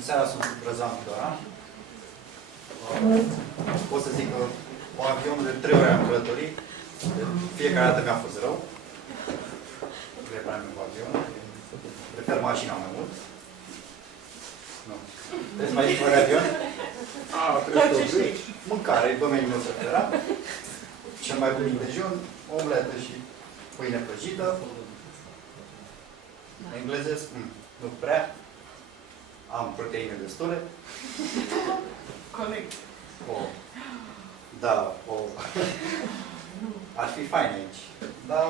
În seara sunt Răzvan Tudora. Pot să zic că cu avionul de 3 ore am călătorit. De fiecare dată mi-a fost rău. Preparam cu avionul. Prefer mașina mai mult. Nu. Trebuie să mai zic fără avion? Trebuie să zic. Mâncare, domeniul meu preferat. Cel mai bun mic dejun, omletă și pâine prăjită. Englezesc? Nu prea. Am proteine destule. Corect. Da, ar fi fain aici. Dar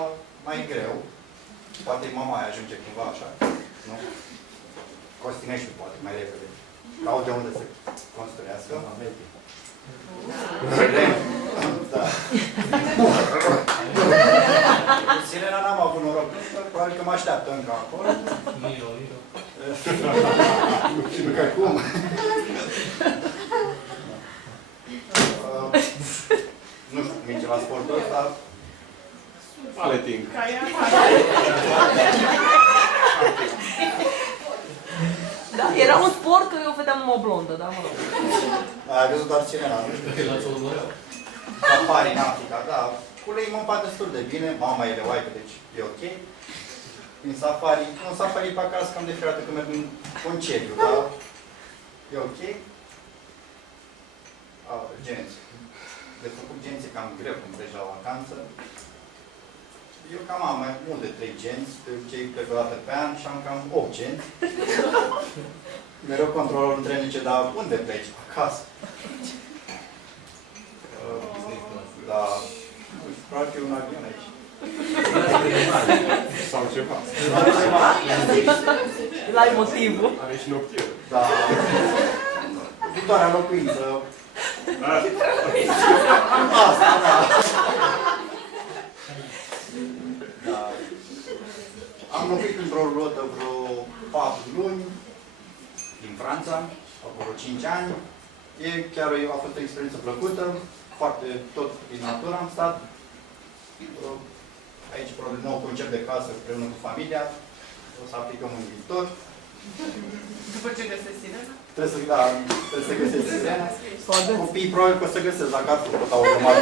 mai greu. Poate mama mai ajunge cumva așa. Nu? Costinești poate mai repede. Caut de unde se construiască. Da. Cu Sirena n-am avut noroc. Probabil că mă așteaptă încă acolo. Și nu că cum. Nu știu cum e ceva sportul ăsta. Paleting. Da, era un sport că eu vedeam o blondă, da, mă rog. Ai văzut doar Sirena, nu știu. Safari în Africa, da. Cu lei mă împac destul de bine. Mama e de white, deci e ok. În safari, în safari pe acasă cam de fiecare dată când merg în concediu, da? E ok. Genți. De făcut genți e cam greu când pleci la vacanță. Eu cam am mai mult de 3 genți, de obicei plec o dată pe an și am cam 8 genți. Mereu controlorul întreb zice, dar unde pleci? Acasă. Da. Probabil că e un avion aici. Sau ceva. L-ai motivul. Are și noptier. Da. Viitoarea locuință. Asta, da. Da. Am locuit într-o rută vreo 4 luni din Franța, au vreo 5 ani. Chiar a fost o experiență plăcută, foarte tot din natură am stat. Aici, probabil, nou concept de casă împreună cu familia. O să aplicăm în viitor. După ce găsești sirena? Trebuie să găsesc sirena. Copiii probabil că o să găsesc, dacă ar fi tot au urmat.